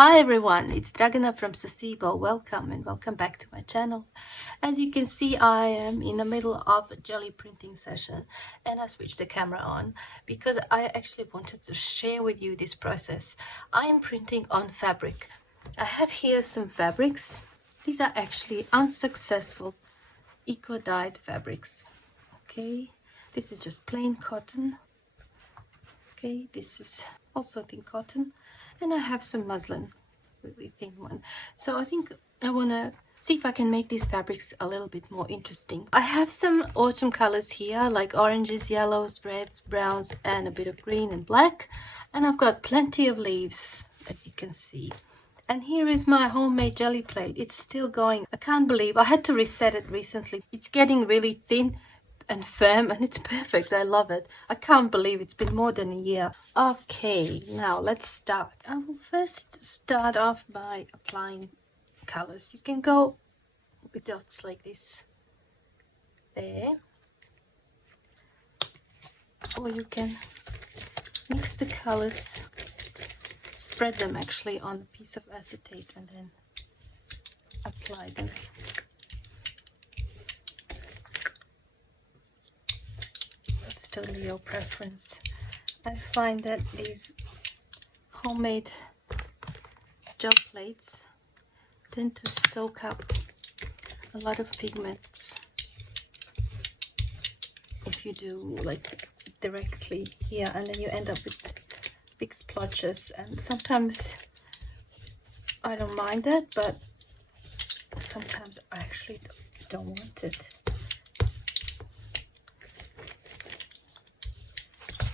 Hi everyone, it's Dragana from Saacibo. Welcome and welcome back to my channel. As you can see, I am in the middle of a jelly printing session and I switched the camera on because I actually wanted to share with you this process. I am printing on fabric. I have here some fabrics. These are actually unsuccessful eco-dyed fabrics. Okay, this is just plain cotton. Okay, this is also thin cotton, and I have some muslin, really thin one. So I think I want to see if I can make these fabrics a little bit more interesting. I have some autumn colors here, like oranges, yellows, reds, browns, and a bit of green and black. And I've got plenty of leaves, as you can see. And here is my homemade jelly plate. It's still going. I can't believe I had to reset it recently. It's getting really thin and firm, and it's perfect. I love it. I can't believe it's been more than a year. Okay, now let's start. I will first start off by applying colors. You can go with dots like this there, or you can mix the colors, spread them actually on a piece of acetate and then apply them. It's totally your preference. I find that these homemade gel plates tend to soak up a lot of pigments if you do like directly here, and then you end up with big splotches. And sometimes I don't mind that, but sometimes I actually don't want it.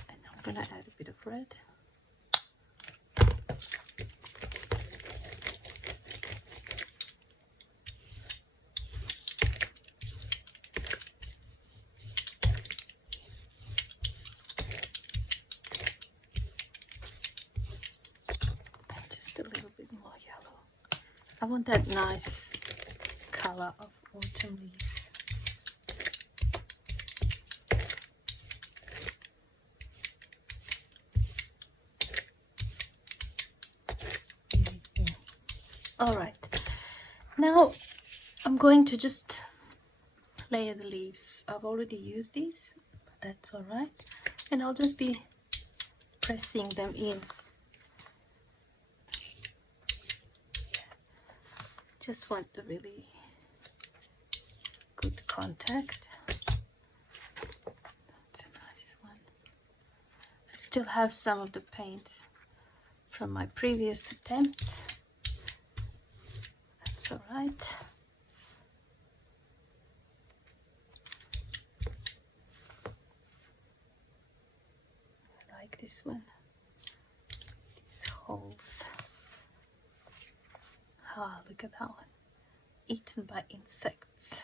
And I'm gonna add a bit of red. A little bit more yellow. I want that nice color of autumn leaves. All right, now I'm going to just layer the leaves. I've already used these, but that's all right, and I'll just be pressing them in. Just want the really good contact. That's a nice one. I still have some of the paint from my previous attempts. That's all right. I like this one. These holes. Ah, look at that one. Eaten by insects.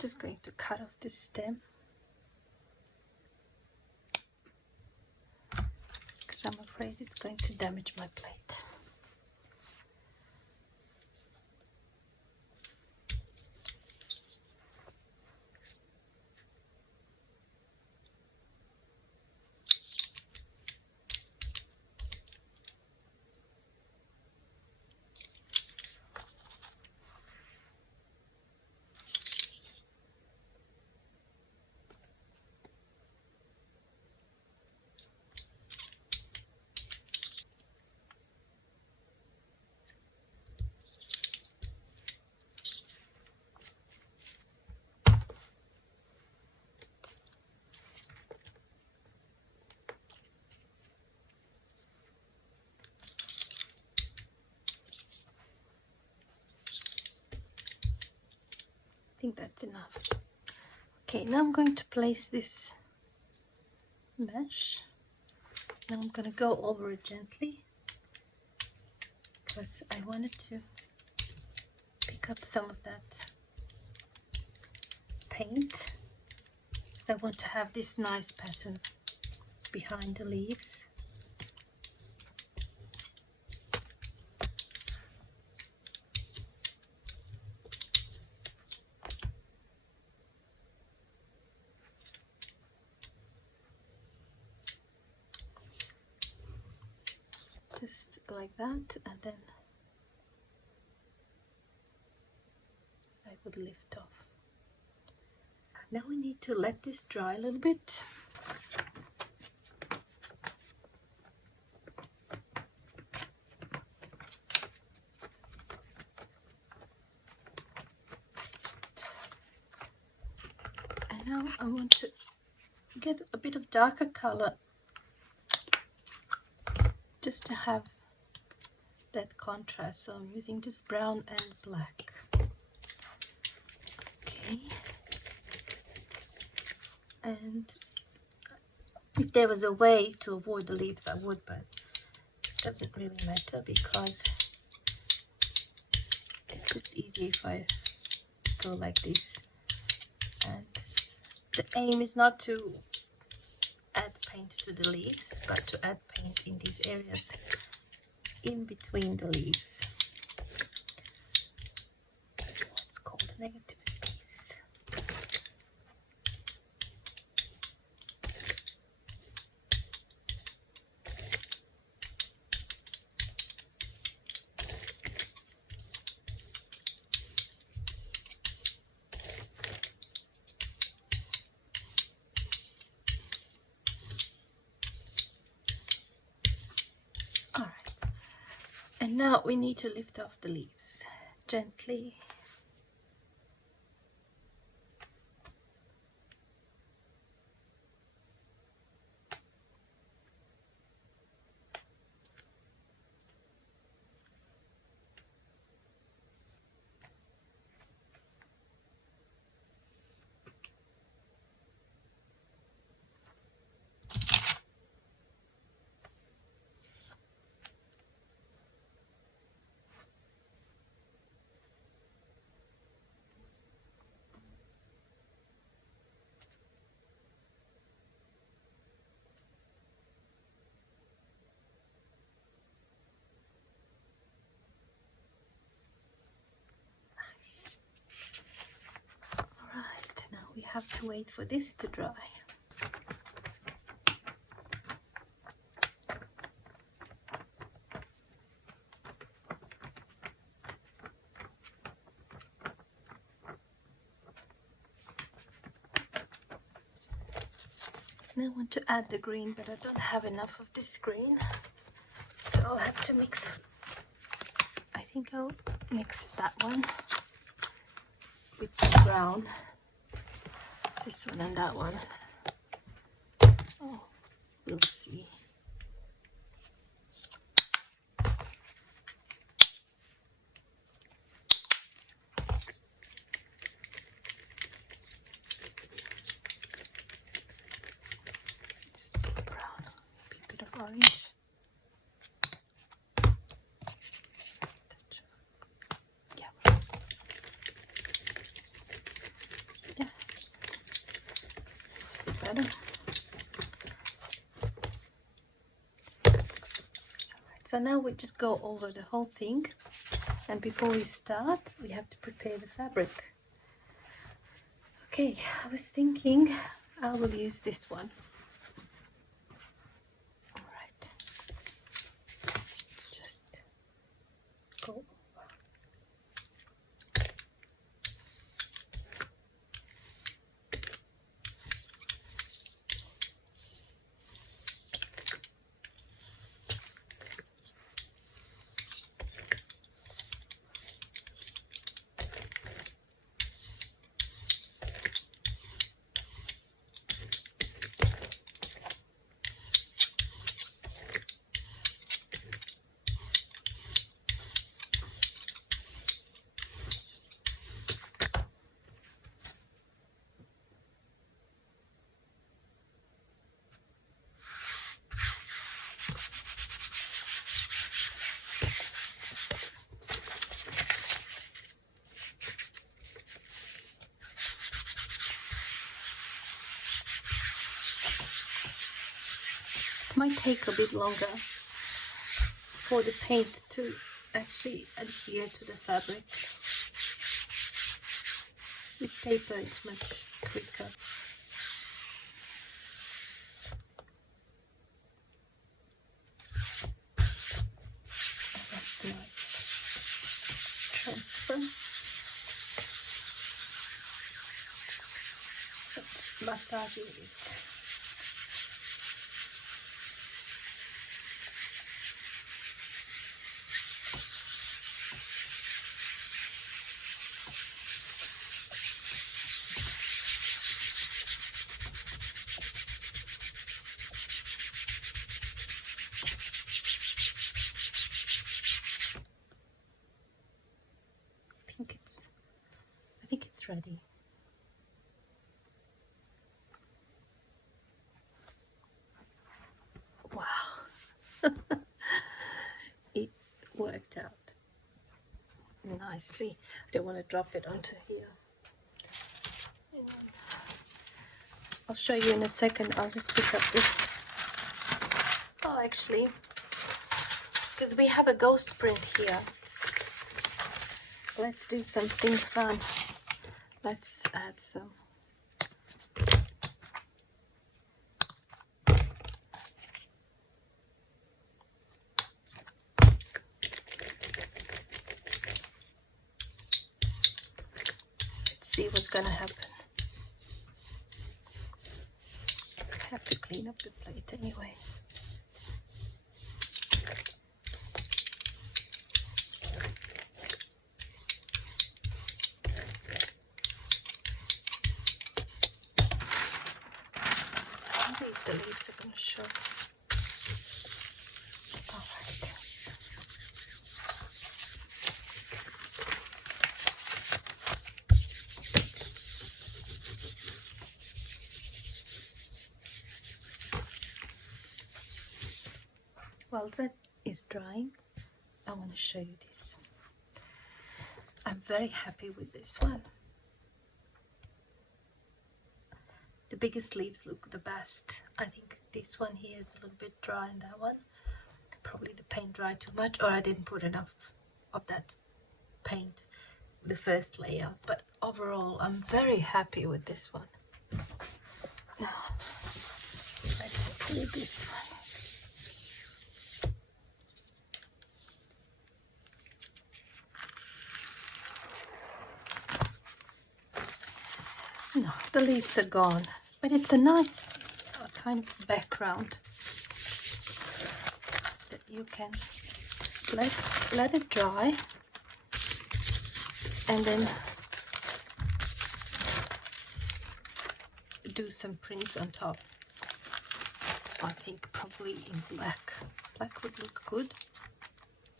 Just going to cut off this stem because I'm afraid it's going to damage my plate. I think that's enough. Okay, now I'm going to place this mesh. Now I'm going to go over it gently because I wanted to pick up some of that paint, because I want to have this nice pattern behind the leaves. like that, and then I would lift off. Now we need to let this dry a little bit. And now I want to get a bit of darker color, just to have that contrast. So I'm using just brown and black. Okay. And if there was a way to avoid the leaves, I would, but it doesn't really matter because it's just easy if I go like this. And the aim is not to add paint to the leaves, but to add paint in these areas in between the leaves. What's called negative space. And now we need to lift off the leaves gently. Alright, now we have to wait for this to dry. And I want to add the green, but I don't have enough of this green, so I'll have to mix. I think I'll mix that one with some brown, this one and that one. Oh, we'll see. It's still brown, maybe a bit of orange. Yeah, it's a bit better. So now we just go over the whole thing, and before we start we have to prepare the fabric. Okay, I was thinking I will use this one. Alright, let's just go. Might take a bit longer for the paint to actually adhere to the fabric. With paper it's much quicker. massaging this. I think it's ready. Wow. It worked out nicely. I don't want to drop it onto here. And I'll show you in a second. I'll just pick up this. Oh, actually, because we have a ghost print here, let's do something fun. Let's add some. Let's see what's gonna happen. I have to clean up the plate anyway. The leaves are going to show. All right. While that is drying, I want to show you this. I'm very happy with this one. The biggest leaves look the best. I think this one here is a little bit dry, and that one, probably the paint dried too much, or I didn't put enough of that paint with the first layer. But overall, I'm very happy with this one. Now, let's pull this one. No, the leaves are gone, but it's a nice kind of background that you can let it dry, and then do some prints on top. I think probably in black. Black would look good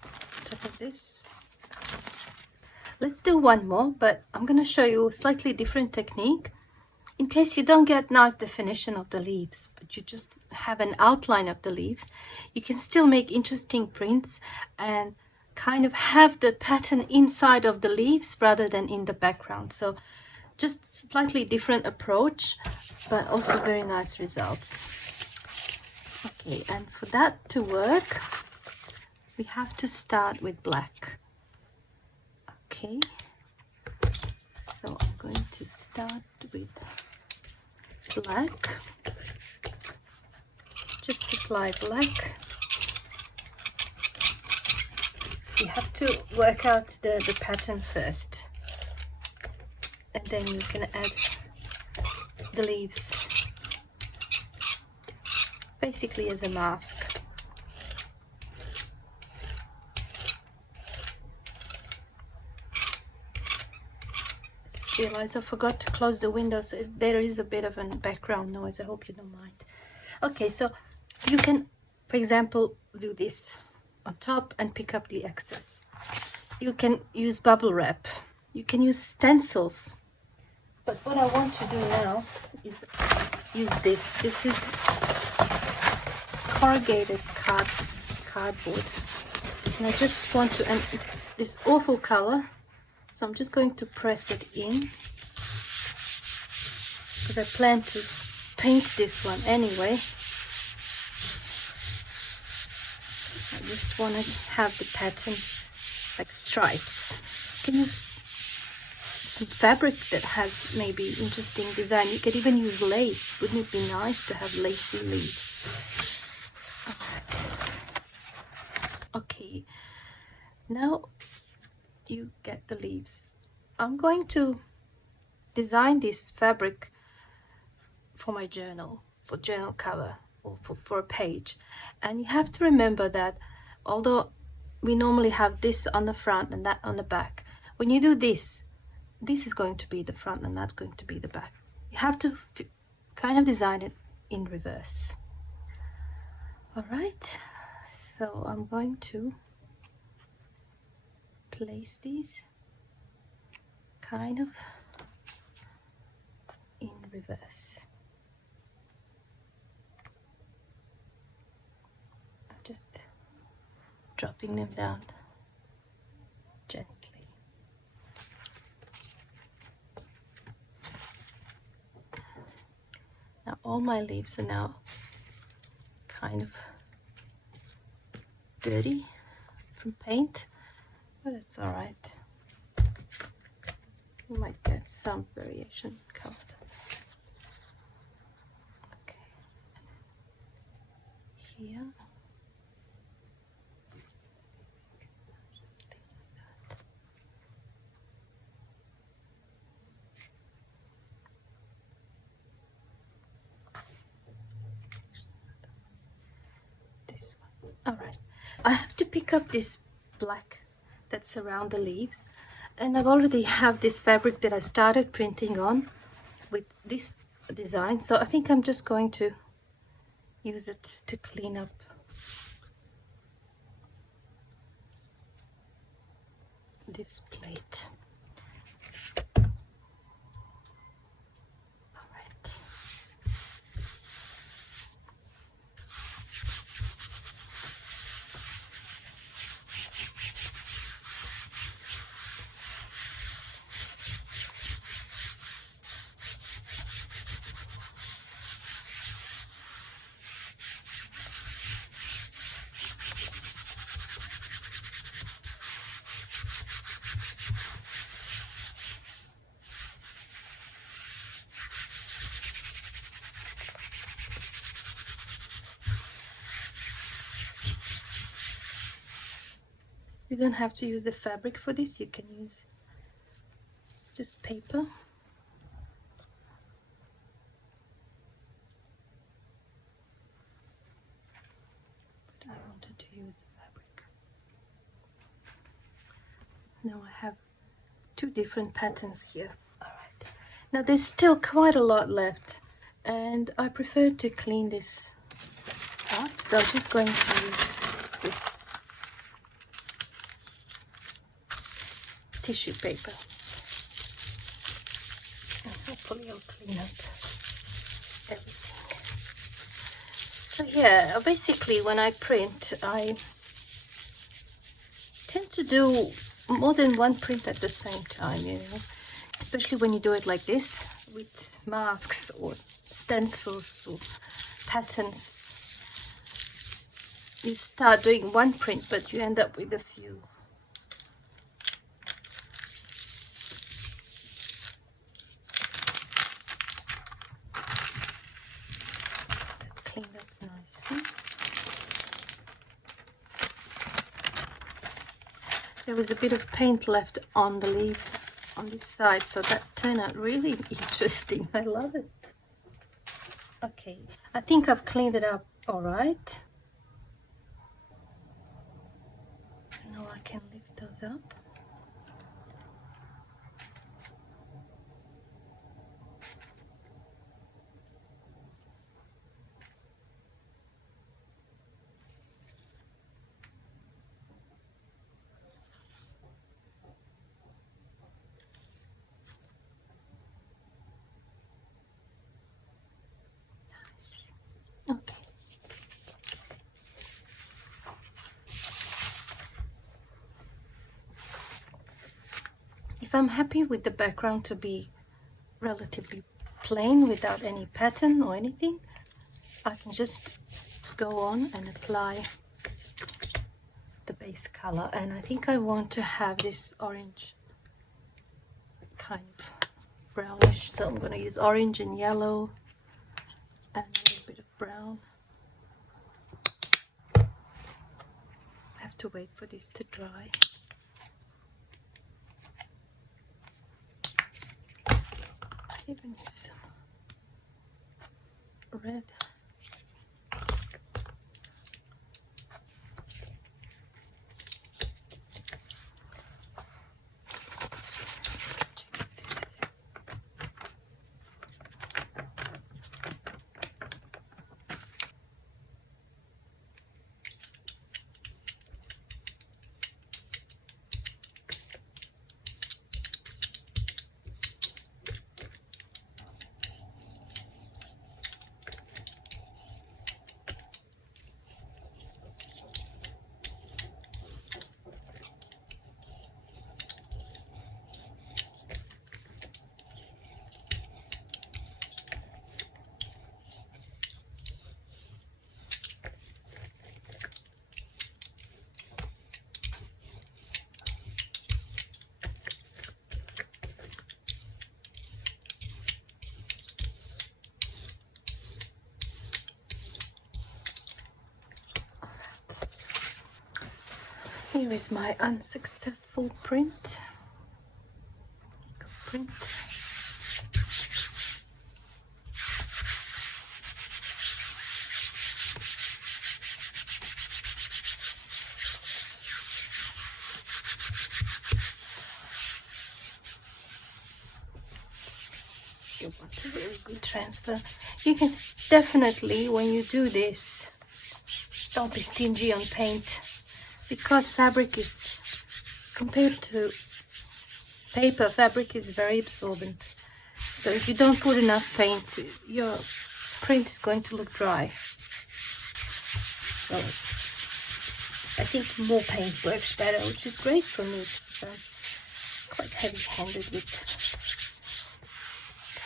on top of this. Let's do one more, but I'm going to show you a slightly different technique. In case you don't get nice definition of the leaves, but you just have an outline of the leaves, you can still make interesting prints and kind of have the pattern inside of the leaves rather than in the background. So just slightly different approach, but also very nice results. Okay, and for that to work, we have to start with black. Okay, so I'm going to start with black. Just apply black. You have to work out the pattern first, and then you can add the leaves basically as a mask. Just realized I forgot to close the window, so there is a bit of a background noise. I hope you don't mind. Okay, so you can, for example, do this on top and pick up the excess. You can use bubble wrap. You can use stencils. But what I want to do now is use this. This is corrugated cardboard. And I just want to, and it's this awful color, so I'm just going to press it in, because I plan to paint this one anyway. I just want to have the pattern like stripes. You can use some fabric that has maybe interesting design. You could even use lace. Wouldn't it be nice to have lacy leaves? Okay, now you get the leaves. I'm going to design this fabric for my journal, for journal cover, or for a page. And you have to remember that although we normally have this on the front and that on the back, when you do this, this is going to be the front and that's going to be the back. You have to kind of design it in reverse. All right, so I'm going to place these kind of in reverse. I'm just dropping them down gently. Now all my leaves are now kind of dirty from paint, but that's all right. You might get some variation color. Okay, here. Something like that. This one. All right. I have to pick up this black that's around the leaves, and I've already have this fabric that I started printing on with this design, so I think I'm just going to use it to clean up this plate. All right. You don't have to use the fabric for this, you can use just paper. But I wanted to use the fabric. Now I have two different patterns here. All right. Now there's still quite a lot left, and I prefer to clean this up, so I'm just going to use this tissue paper, and hopefully I'll clean up everything. So yeah, basically when I print, I tend to do more than one print at the same time, you know, especially when you do it like this with masks or stencils or patterns. You start doing one print, but you end up with a few. Clean that nicely. There was a bit of paint left on the leaves on this side, so that turned out really interesting. I love it. Okay, I think I've cleaned it up all right. Now I can lift those up. Okay. If I'm happy with the background to be relatively plain without any pattern or anything, I can just go on and apply the base color. And I think I want to have this orange kind of brownish, so I'm going to use orange and yellow and a little bit of brown. I have to wait for this to dry. Even some red. Here is my unsuccessful print. Print. You want a very good transfer. You can definitely, when you do this, don't be stingy on paint, because fabric is, compared to paper, fabric is very absorbent. So if you don't put enough paint, your print is going to look dry. So I think more paint works better, which is great for me. So I'm quite heavy-handed with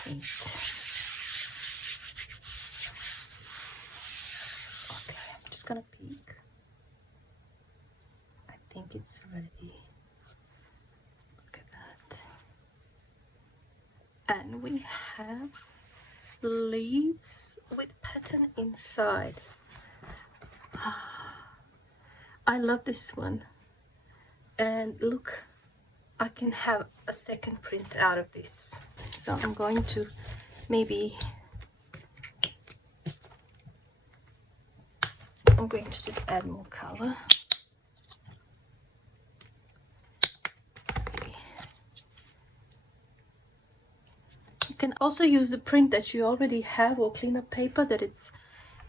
paint. Okay, I'm just gonna peek. I think it's ready. Look at that. And we have leaves with pattern inside. I love this one. And look, I can have a second print out of this. So I'm going to just add more color. You can also use the print that you already have, or clean up paper that it's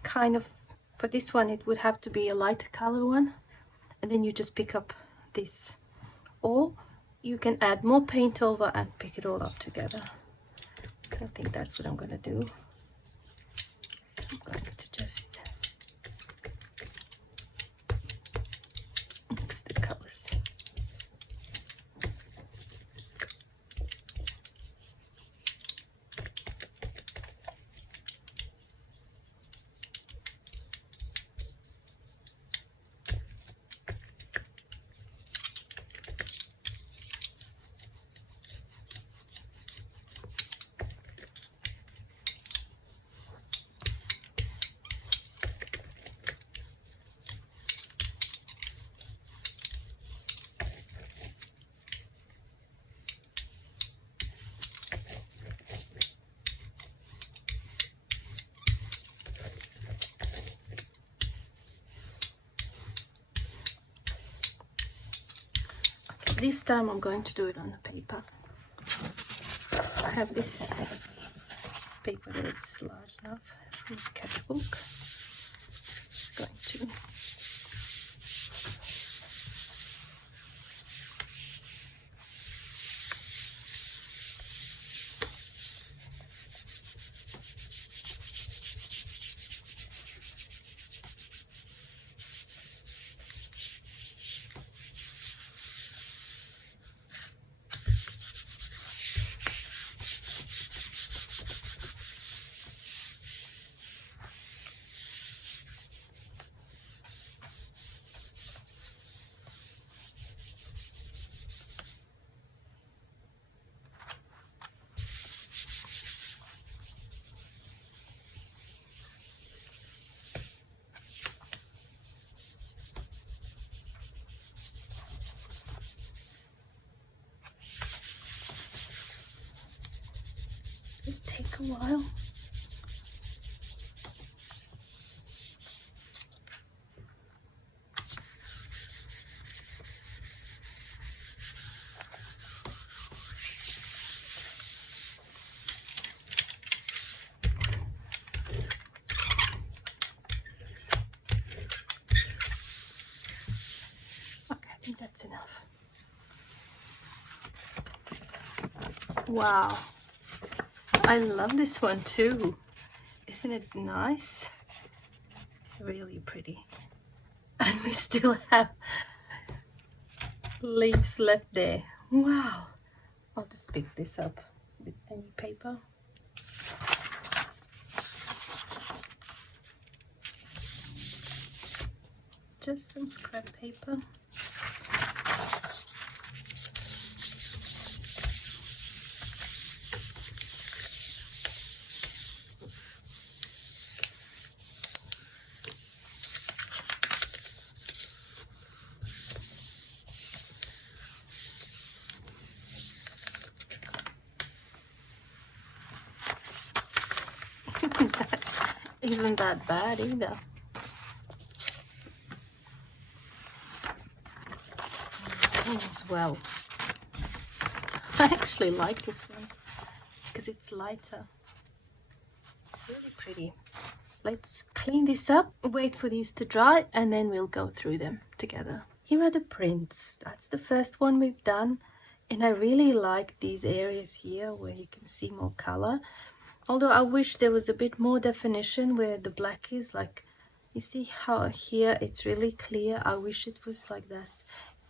kind of, for this one it would have to be a lighter color one, and then you just pick up this, or you can add more paint over and pick it all up together. So I think that's what I'm going to do. So I'm going to just mix the colors. This time I'm going to do it on the paper. I have this paper that is large enough, this sketchbook. It's going to take a while. that's enough. Wow, I love this one too. Isn't it nice? Really pretty. And we still have leaves left there. Wow. I'll just pick this up with any paper. Just some scrap paper. Isn't that bad either. As well. I actually like this one because it's lighter. Really pretty. Let's clean this up, wait for these to dry, and then we'll go through them together. Here are the prints. That's the first one we've done, and I really like these areas here where you can see more color. Although I wish there was a bit more definition where the black is, like you see how here it's really clear. I wish it was like that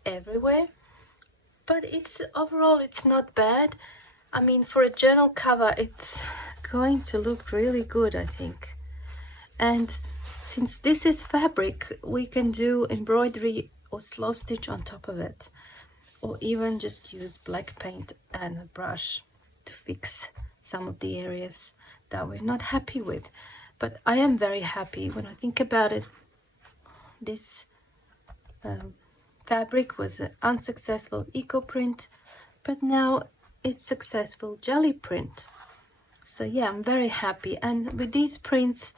everywhere. But it's overall it's not bad. I mean, for a journal cover it's going to look really good, I think. And since this is fabric, we can do embroidery or slow stitch on top of it, or even just use black paint and a brush to fix some of the areas that we're not happy with. But I am very happy when I think about it. This fabric was an unsuccessful eco print, but now it's successful Gelli print. So yeah, I'm very happy. And with these prints,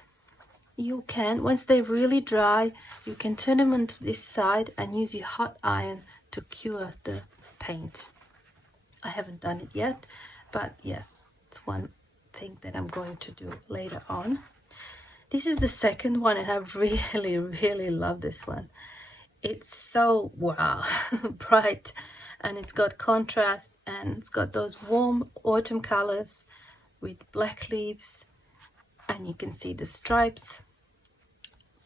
you can, once they really dry, you can turn them on this side and use your hot iron to cure the paint. I haven't done it yet, but yeah, it's one thing that I'm going to do later on. This is the second one, and I really love this one. It's so wow bright, and it's got contrast, and it's got those warm autumn colors with black leaves, and you can see the stripes,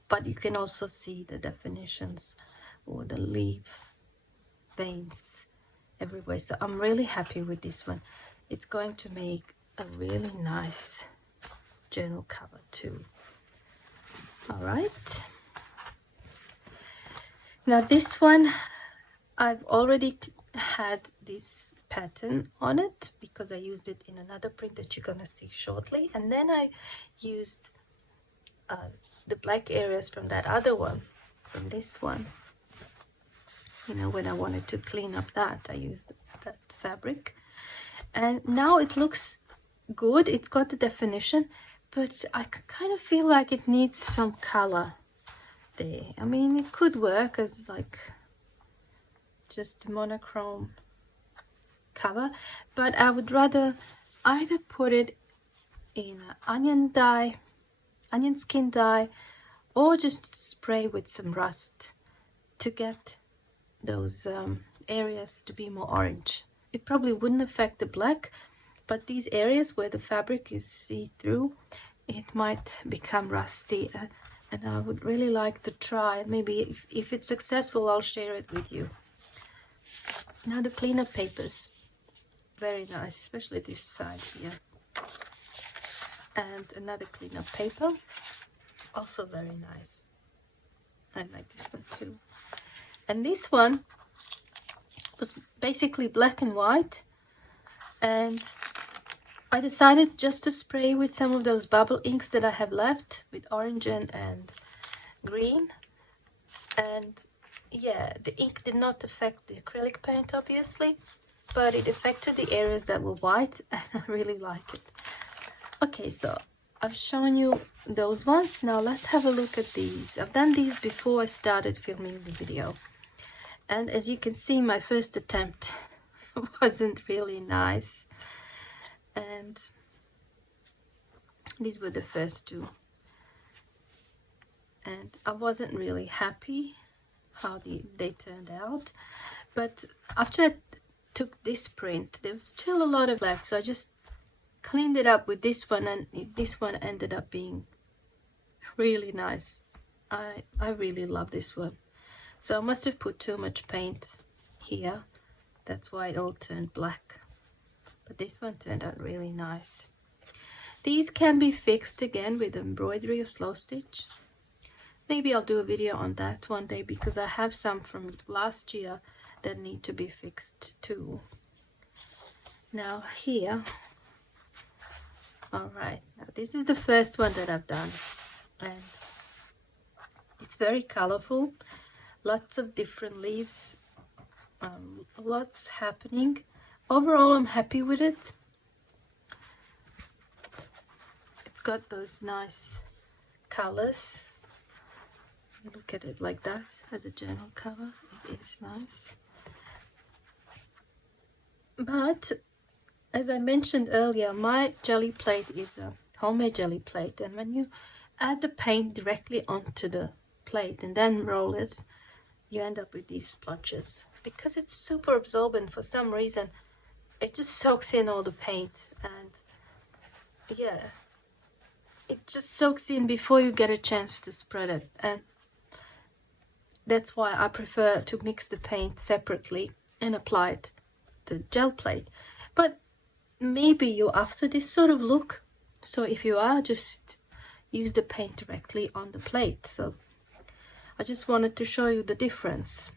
but you can also see the definitions or the leaf veins everywhere. So I'm really happy with this one. It's going to make a really nice journal cover too. All right, now this one I've already had this pattern on it because I used it in another print that you're gonna see shortly, and then I used the black areas from that other one, from this one. You know, when I wanted to clean up that, I used that fabric, and now it looks good. It's got the definition, but I kind of feel like it needs some color there. I mean, it could work as like just a monochrome cover, but I would rather either put it in onion skin dye, or just spray with some rust to get those areas to be more orange. It probably wouldn't affect the black, but these areas where the fabric is see-through, it might become rusty, and I would really like to try. Maybe if it's successful, I'll share it with you. Now the cleanup papers, very nice, especially this side here. And another cleanup paper, also very nice. I like this one too. And this one was basically black and white, and I decided just to spray with some of those bubble inks that I have left with orange and green. And yeah, the ink did not affect the acrylic paint obviously, but it affected the areas that were white, and I really like it. Okay, so I've shown you those ones. Now let's have a look at these. I've done these before I started filming the video, and as you can see, my first attempt wasn't really nice, and these were the first two, and I wasn't really happy how they turned out. But after I took this print, there was still a lot of left, so I just cleaned it up with this one, and this one ended up being really nice. I really love this one. So I must have put too much paint here, that's why it all turned black. But this one turned out really nice. These can be fixed again with embroidery or slow stitch. Maybe I'll do a video on that one day, because I have some from last year that need to be fixed too. Now here, all right, now this is the first one that I've done, and it's very colorful, lots of different leaves, lots happening. Overall, I'm happy with it. It's got those nice colors. Look at it like that as a journal cover. It is nice. But as I mentioned earlier, my jelly plate is a homemade jelly plate, and when you add the paint directly onto the plate and then roll it, you end up with these splotches. Because it's super absorbent, for some reason it just soaks in all the paint, and yeah, it just soaks in before you get a chance to spread it. And that's why I prefer to mix the paint separately and apply it to the gel plate. But maybe you're after this sort of look, so if you are, just use the paint directly on the plate. So I just wanted to show you the difference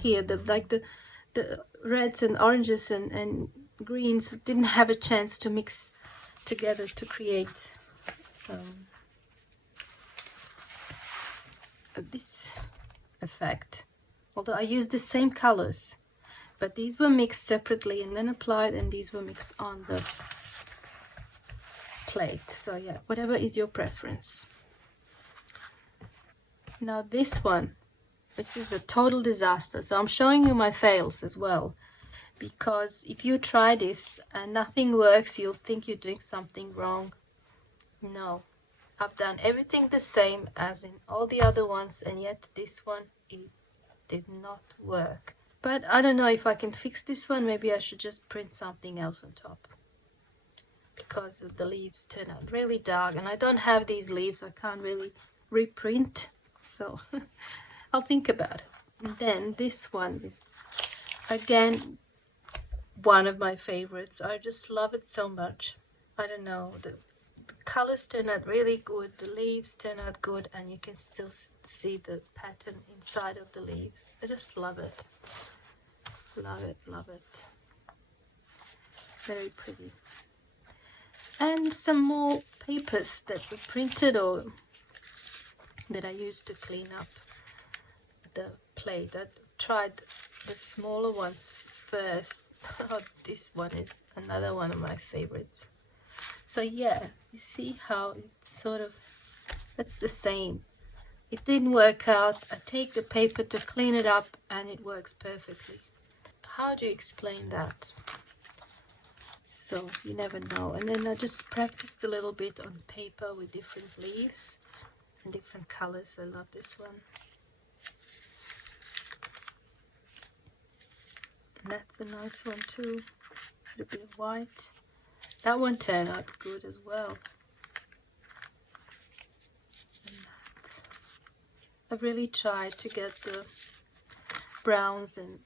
here. The reds and oranges and greens didn't have a chance to mix together to create this effect, although I used the same colors, but these were mixed separately and then applied, and these were mixed on the plate. So yeah, whatever is your preference. Now this one, this is a total disaster, so I'm showing you my fails as well, because if you try this and nothing works, you'll think you're doing something wrong. No, I've done everything the same as in all the other ones, and yet this one, it did not work. But I don't know if I can fix this one. Maybe I should just print something else on top, because the leaves turn out really dark, and I don't have these leaves. I can't really reprint, so I'll think about it. And then this one is again one of my favorites. I just love it so much. I don't know, the colors turn out really good, the leaves turn out good, and you can still see the pattern inside of the leaves. I just love it. Love it, love it. Very pretty. And some more papers that were printed or that I used to clean up the plate. I tried the smaller ones first. Oh, this one is another one of my favorites. So yeah, you see how it's sort of, it's the same. It didn't work out. I take the paper to clean it up and it works perfectly. How do you explain that? So you never know. And then I just practiced a little bit on paper with different leaves and different colors. I love this one. And that's a nice one too. A little bit of white. That one turned out good as well. I've really tried to get the browns and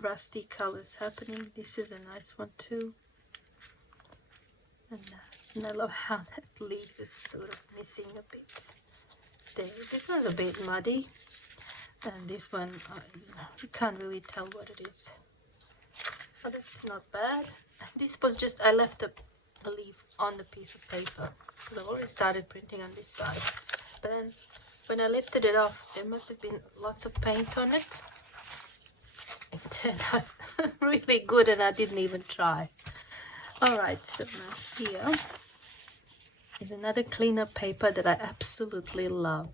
rusty colors happening. This is a nice one too. And I love how that leaf is sort of missing a bit there. This one's a bit muddy, and this one, you can't really tell what it is. But it's not bad. This was just, I left a leaf on the piece of paper because I've already started printing on this side. But then when I lifted it off, there must have been lots of paint on it. It turned out really good, and I didn't even try. Alright, so now here is another cleanup paper that I absolutely love.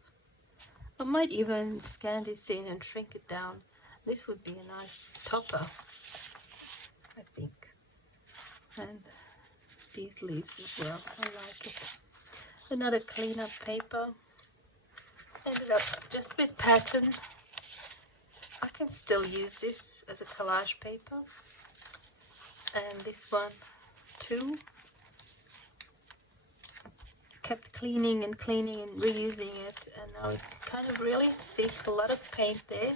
I might even scan this in and shrink it down. This would be a nice topper, I think. And these leaves as well, I like it. Another cleanup paper. Ended up just with pattern. I can still use this as a collage paper, and this one too. Kept cleaning and cleaning and reusing it, and now it's kind of really thick, a lot of paint there,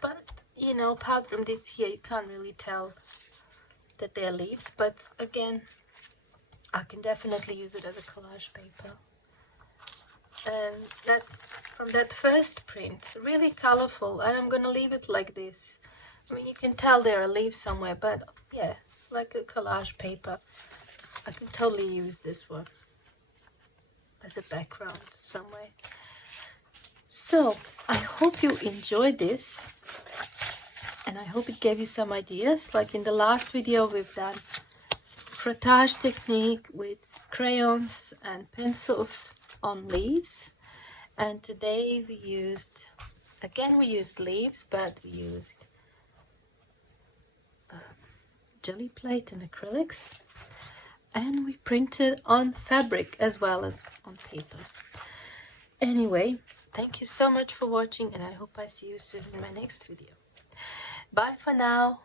but you know, apart from this here, you can't really tell that they're leaves, but again, I can definitely use it as a collage paper. And that's from that first print, really colorful, and I'm gonna leave it like this. I mean, you can tell there are leaves somewhere, but yeah, like a collage paper. I can totally use this one as a background somewhere. So I hope you enjoyed this, and I hope it gave you some ideas. Like in the last video, we've done frottage technique with crayons and pencils on leaves, and today we used leaves, but we used jelly plate and acrylics, and we printed on fabric as well as on paper. Anyway, thank you so much for watching, and I hope I see you soon in my next video. Bye for now.